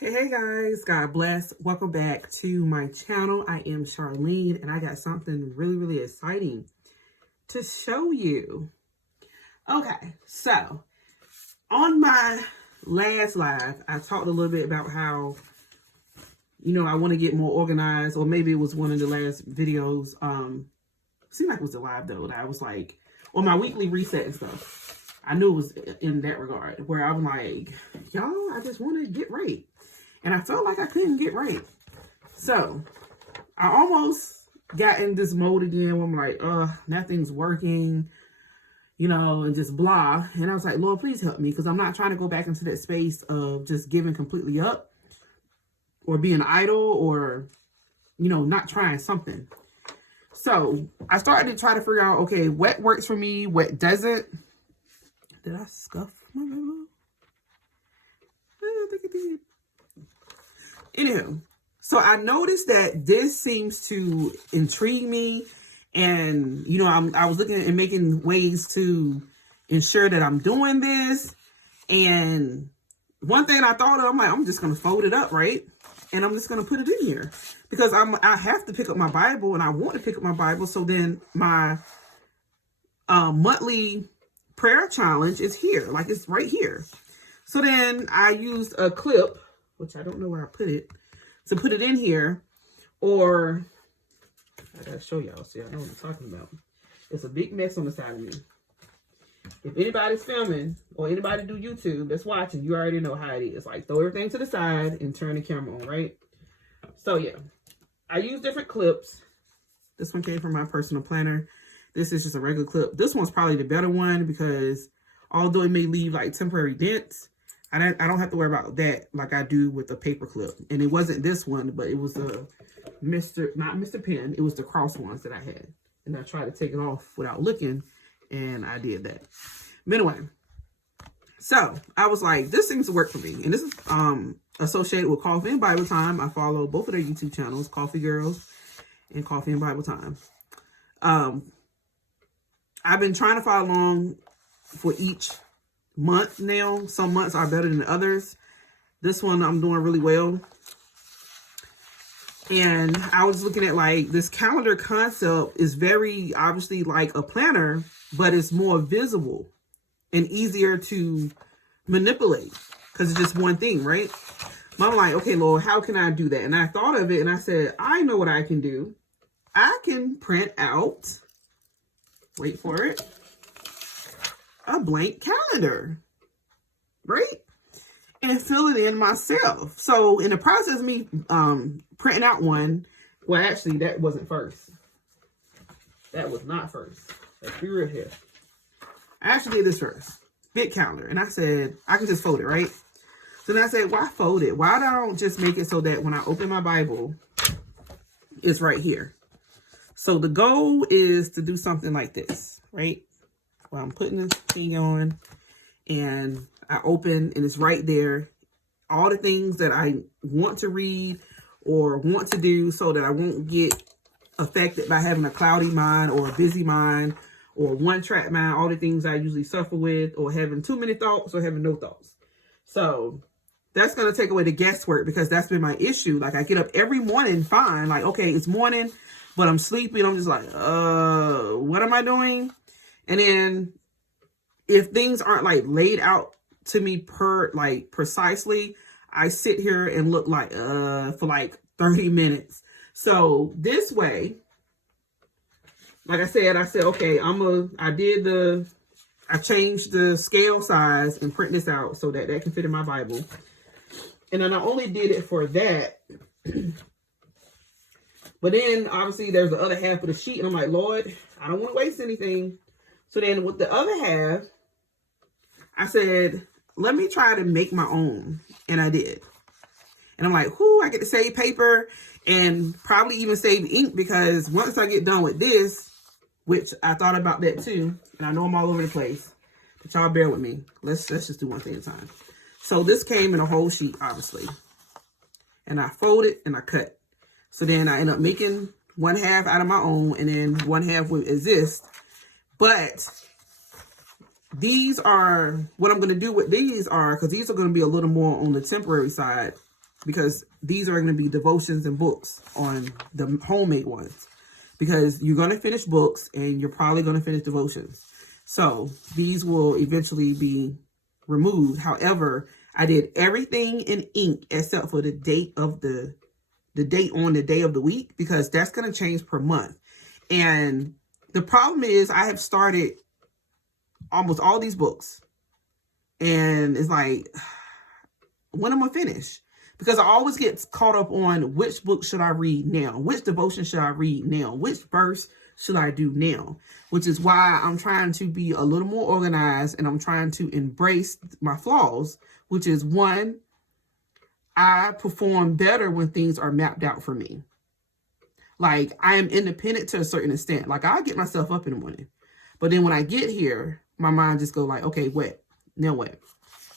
Hey guys, God bless. Welcome back to my channel. I am Charlene and I got something really exciting to show you. Okay, so on my last live, I talked a little bit about how, I want to get more organized, or maybe it was one of the last videos. Seemed like it was a live though, that I was like, on my weekly reset and stuff. I knew it was in that regard, where I'm like, y'all, I just want to get right. And I felt like I couldn't get right. So I almost got in this mode again where I'm like, nothing's working, and just blah. And I was like, Lord, please help me, because I'm not trying to go back into that space of just giving completely up or being idle or, not trying something. So I started to try to figure out, okay, what works for me, what doesn't. Did I scuff my Bible? I don't think it did. Anywho, so I noticed that this seems to intrigue me, and I was looking and making ways to ensure that I'm doing this. And one thing I thought of, I'm like, I'm just gonna fold it up, right? And I'm just gonna put it in here because I have to pick up my Bible, and I want to pick up my Bible. So then my monthly prayer challenge is here, like it's right here. So then I used a clip, which I don't know where I put it, to put it in here. Or I gotta show y'all so y'all know what I'm talking about. It's a big mess on the side of me. If anybody's filming or anybody do YouTube that's watching, you already know how it is. Like, throw everything to the side and turn the camera on, right? So yeah, I use different clips. This one came from my personal planner. This is just a regular clip. This one's probably the better one because although it may leave like temporary dents, I don't have to worry about that like I do with a paper clip. And it wasn't this one, but it was a not Mr. Pen. It was the cross ones that I had. And I tried to take it off without looking, and I did that. But anyway, so I was like, this seems to work for me. And this is associated with Coffee and Bible Time. I follow both of their YouTube channels, Coffee Girls and Coffee and Bible Time. I've been trying to follow along for each month now. Some months are better than others. This one I'm doing really well. And I was looking at like this calendar concept is very obviously like a planner, but it's more visible and easier to manipulate because it's just one thing, right? But I'm like, okay, Lord, how can I do that? And I thought of it and I said, I know what I can do. I can print out, wait for it, a blank calendar, right? And fill it in myself. So in the process of me printing out one, well, actually, that wasn't first. That was not first. Let's be real here. I actually did this first. Big calendar. And I said, I can just fold it, right? So then I said, why fold it? Why don't just make it so that when I open my Bible, it's right here? So the goal is to do something like this, right? Well, I'm putting this thing on and I open and it's right there. All the things that I want to read or want to do so that I won't get affected by having a cloudy mind or a busy mind or one track mind, all the things I usually suffer with, or having too many thoughts or having no thoughts. So that's going to take away the guesswork because that's been my issue. Like I get up every morning fine. Like, okay, it's morning, but I'm sleepy. I'm just like, what am I doing? And then if things aren't like laid out to me precisely, I sit here and look like, for like 30 minutes. So this way, like I said, okay, I changed the scale size and print this out so that that can fit in my Bible. And then I only did it for that. But then obviously there's the other half of the sheet and I'm like, Lord, I don't want to waste anything. So then with the other half, I said, let me try to make my own. And I did. And I'm like, whoo, I get to save paper and probably even save ink because once I get done with this, which I thought about that too, and I know I'm all over the place, but y'all bear with me. Let's just do one thing at a time. So this came in a whole sheet, obviously. And I folded and I cut. So then I end up making one half out of my own and then one half would exist. But these are, what I'm going to do with these are, because these are going to be a little more on the temporary side. because these are going to be devotions and books on the homemade ones, because you're going to finish books and you're probably going to finish devotions. So these will eventually be removed. However, I did everything in ink except for the date of the date on the day of the week, because that's going to change per month. And the problem is I have started almost all these books, and it's like, when am I finish? Because I always get caught up on which book should I read now? Which devotion should I read now? Which verse should I do now? Which is why I'm trying to be a little more organized, and I'm trying to embrace my flaws, which is, one, I perform better when things are mapped out for me. Like, I am independent to a certain extent. Like, I get myself up in the morning. But then when I get here, my mind just go like, okay, what? Now what?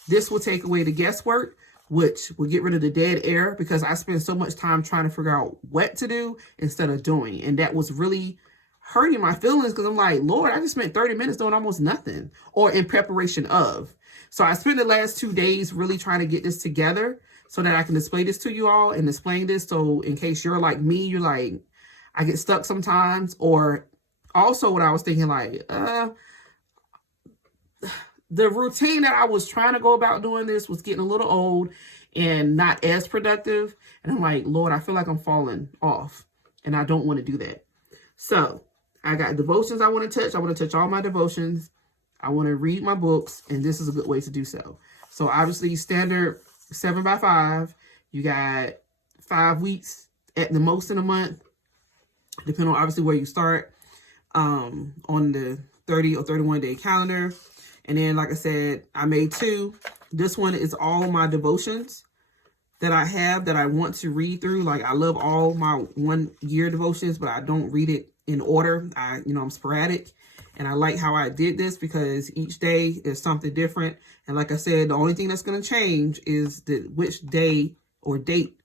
This will take away the guesswork, which will get rid of the dead air, because I spend so much time trying to figure out what to do instead of doing. And that was really hurting my feelings, because I'm like, Lord, I just spent 30 minutes doing almost nothing, or in preparation of. So I spent the last 2 days really trying to get this together so that I can display this to you all and explain this. So in case you're like me, you're like, I get stuck sometimes. Or also what I was thinking, like, the routine that I was trying to go about doing this was getting a little old and not as productive. And I'm like, Lord, I feel like I'm falling off, and I don't want to do that. So I got devotions I want to touch. I want to touch all my devotions. I want to read my books, and this is a good way to do so. So obviously standard 7x5, you got 5 weeks at the most in a month, depending on obviously where you start, on the 30 or 31 day calendar. And then, like I said, I made 2. This one is all my devotions that I have that I want to read through. Like, I love all my 1 year devotions, but I don't read it in order. I'm sporadic, and I like how I did this because each day is something different. And like I said, the only thing that's going to change is which day or date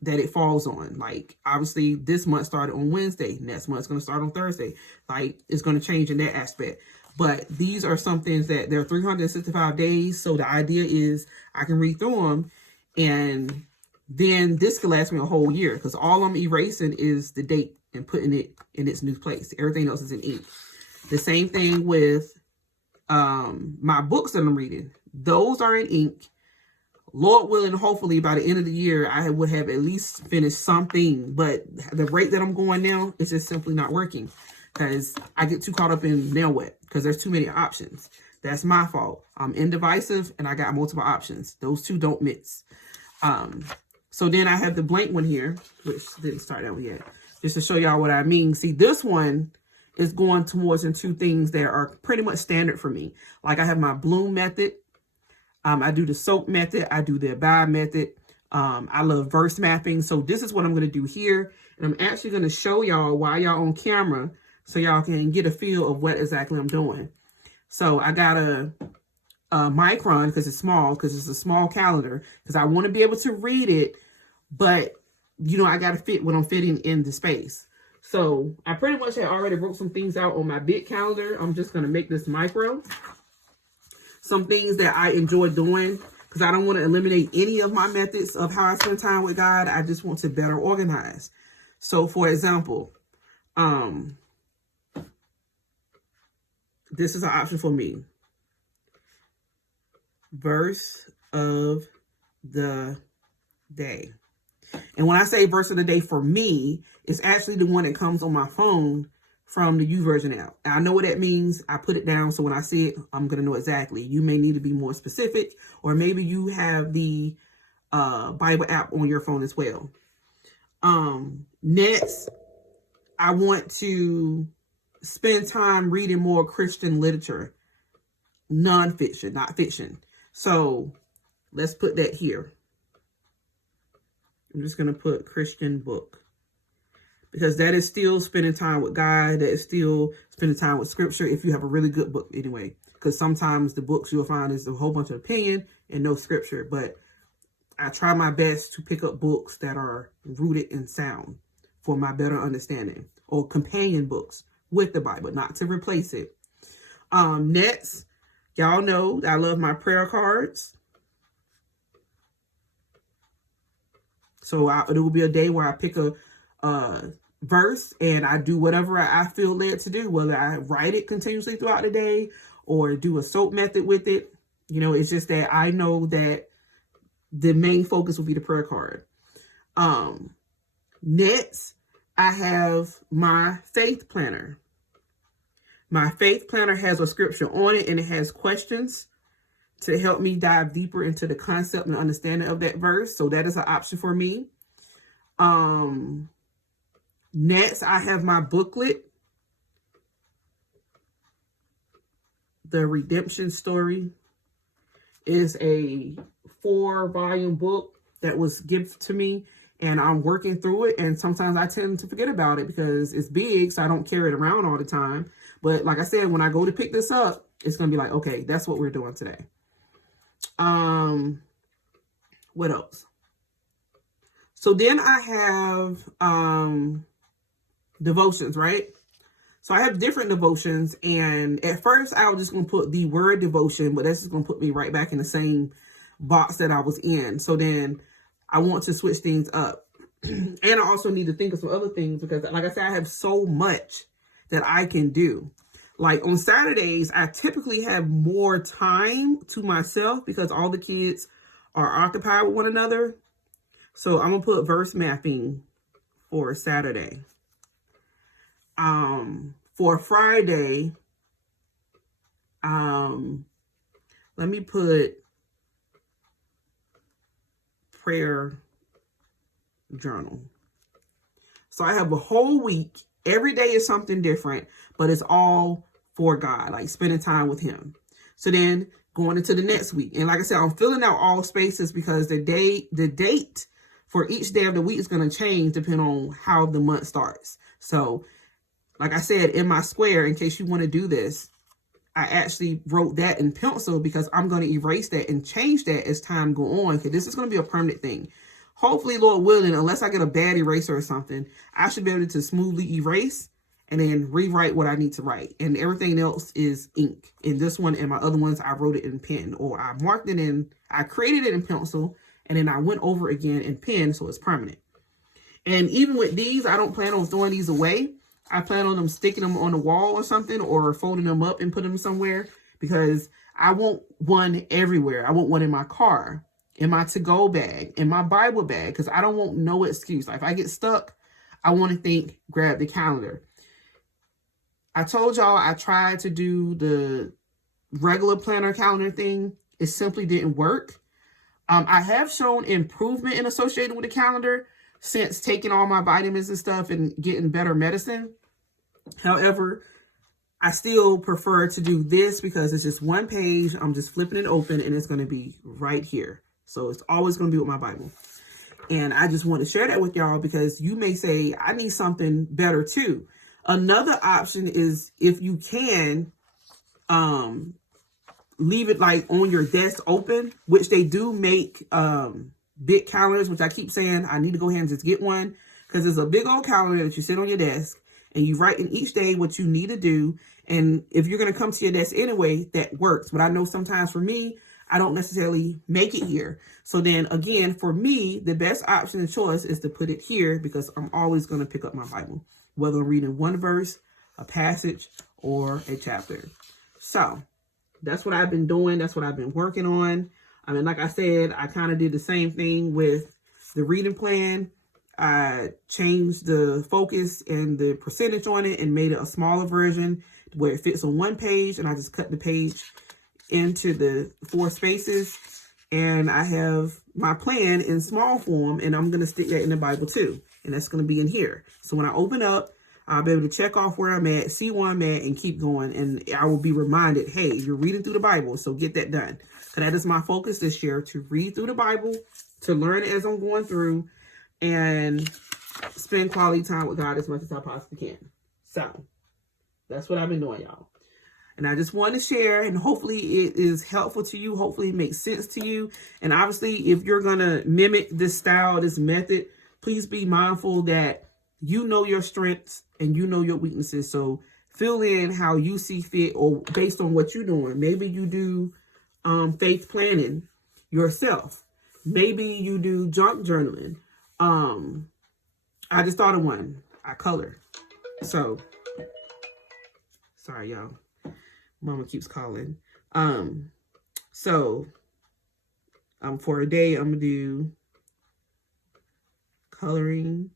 that it falls on. Like, obviously this month started on Wednesday. Next month's going to start on Thursday. Like, it's going to change in that aspect. But these are some things that they're 365 days. So the idea is I can read through them, and then this could last me a whole year, because all I'm erasing is the date and putting it in its new place. Everything else is in ink. The same thing with my books that I'm reading. Those are in ink. Lord willing, hopefully by the end of the year, I would have at least finished something. But the rate that I'm going now is just simply not working, because I get too caught up in now what, because there's too many options. That's my fault. I'm indecisive, and I got multiple options. Those two don't mix. So then I have the blank one here, which didn't start out yet, just to show y'all what I mean. See, this one is going towards into things that are pretty much standard for me. Like, I have my bloom method. I do the soap method. I do the abide method. I love verse mapping. So this is what I'm going to do here. And I'm actually going to show y'all while y'all on camera, so y'all can get a feel of what exactly I'm doing. So I got a micron, because it's small, because it's a small calendar, because I want to be able to read it, but I got to fit what I'm fitting in the space. So I pretty much had already wrote some things out on my big calendar. I'm just going to make this micro. Some things that I enjoy doing, because I don't want to eliminate any of my methods of how I spend time with God. I just want to better organize. So for example, this is an option for me. Verse of the day. And when I say verse of the day for me, it's actually the one that comes on my phone from the YouVersion app. And I know what that means. I put it down, so when I see it, I'm going to know exactly. You may need to be more specific, or maybe you have the Bible app on your phone as well. Next, I want to spend time reading more Christian literature, nonfiction, not fiction. So let's put that here. I'm just going to put Christian book, because that is still spending time with God. That is still spending time with scripture, if you have a really good book anyway. Because sometimes the books you'll find is a whole bunch of opinion and no scripture. But I try my best to pick up books that are rooted in sound for my better understanding, or companion books with the Bible, not to replace it. Next, y'all know that I love my prayer cards. So it will be a day where I pick a verse and I do whatever I feel led to do, whether I write it continuously throughout the day or do a soap method with it. You know, it's just that I know that the main focus will be the prayer card. Next, I have my faith planner. My faith planner has a scripture on it and it has questions to help me dive deeper into the concept and understanding of that verse. So that is an option for me. Next, I have my booklet, The Redemption Story. Is a 4-volume book that was given to me, and I'm working through it. And sometimes I tend to forget about it because it's big, so I don't carry it around all the time. But like I said, when I go to pick this up, it's going to be like, okay, that's what we're doing today. What else? So then I have devotions, right? So I have different devotions, and at first I was just going to put the word devotion, but that's just going to put me right back in the same box that I was in. So then I want to switch things up. And I also need to think of some other things because, like I said, I have so much that I can do. Like on Saturdays, I typically have more time to myself because all the kids are occupied with one another. So I'm going to put verse mapping for Saturday. For Friday, let me put prayer journal. So I have a whole week. Every day is something different, but it's all for God, like spending time with him. So then going into the next week. And like I said, I'm filling out all spaces because the date for each day of the week is going to change depending on how the month starts. So like I said, in my square, in case you want to do this, I actually wrote that in pencil because I'm going to erase that and change that as time go on, because this is going to be a permanent thing. Hopefully, Lord willing, unless I get a bad eraser or something, I should be able to smoothly erase and then rewrite what I need to write. And everything else is ink. In this one and my other ones, I wrote it in pen, or I marked it in, I created it in pencil, and then I went over it again in pen, so it's permanent. And even with these, I don't plan on throwing these away. I plan on them sticking them on the wall or something, or folding them up and putting them somewhere, because I want one everywhere. I want one in my car, in my to-go bag, in my Bible bag, because I don't want no excuse. Like if I get stuck, I want to think, grab the calendar. I told y'all I tried to do the regular planner calendar thing. It simply didn't work. I have shown improvement in associated with the calendar since taking all my vitamins and stuff and getting better medicine. However, I still prefer to do this because it's just one page. I'm just flipping it open and it's going to be right here. So it's always going to be with my Bible. And I just want to share that with y'all because you may say, I need something better too. Another option is, if you can, leave it like on your desk open, which they do make big calendars, which I keep saying I need to go ahead and just get one, because it's a big old calendar that you sit on your desk and you write in each day what you need to do. And if you're going to come to your desk anyway, that works. But I know sometimes for me, I don't necessarily make it here. So then again, for me, the best option and choice is to put it here, because I'm always going to pick up my Bible, whether I'm reading one verse, a passage, or a chapter. So that's what I've been doing. That's what I've been working on. I mean, like I said, I kind of did the same thing with the reading plan. I changed the focus and the percentage on it and made it a smaller version where it fits on one page. And I just cut the page into the 4 spaces. And I have my plan in small form, and I'm going to stick that in the Bible too. And that's going to be in here. So when I open up, I'll be able to check off where I'm at, see where I'm at, and keep going. And I will be reminded, hey, you're reading through the Bible, so get that done. And that is my focus this year, to read through the Bible, to learn as I'm going through, and spend quality time with God as much as I possibly can. So that's what I've been doing, y'all. And I just want to share, and hopefully it is helpful to you. Hopefully it makes sense to you. And obviously, if you're going to mimic this style, this method, please be mindful that you know your strengths and you know your weaknesses. So fill in how you see fit, or based on what you're doing. Maybe you do faith planning yourself. Maybe you do junk journaling. I just thought of one. I color. So, sorry, y'all. Mama keeps calling. So, for a day, I'm going to do coloring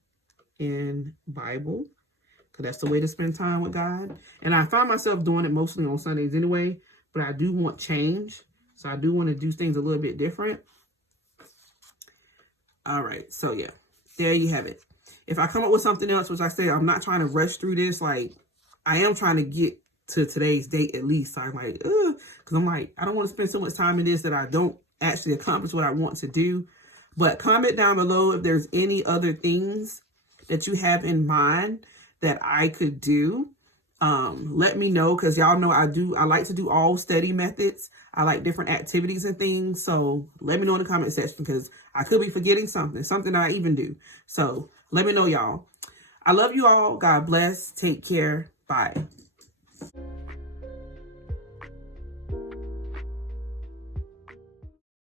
and Bible, because that's the way to spend time with God. And I find myself doing it mostly on Sundays anyway, but I do want change. So I do want to do things a little bit different. All right. So yeah, there you have it. If I come up with something else, which I say, I'm not trying to rush through this. Like, I am trying to get to today's date at least. So I'm like, because I'm like, I don't want to spend so much time in this that I don't actually accomplish what I want to do. But comment down below if there's any other things that you have in mind that I could do. Let me know, because y'all know I like to do all study methods. I like different activities and things. So let me know in the comment section, because I could be forgetting something I even do. So let me know, y'all. I love you all. God bless. Take care. Bye.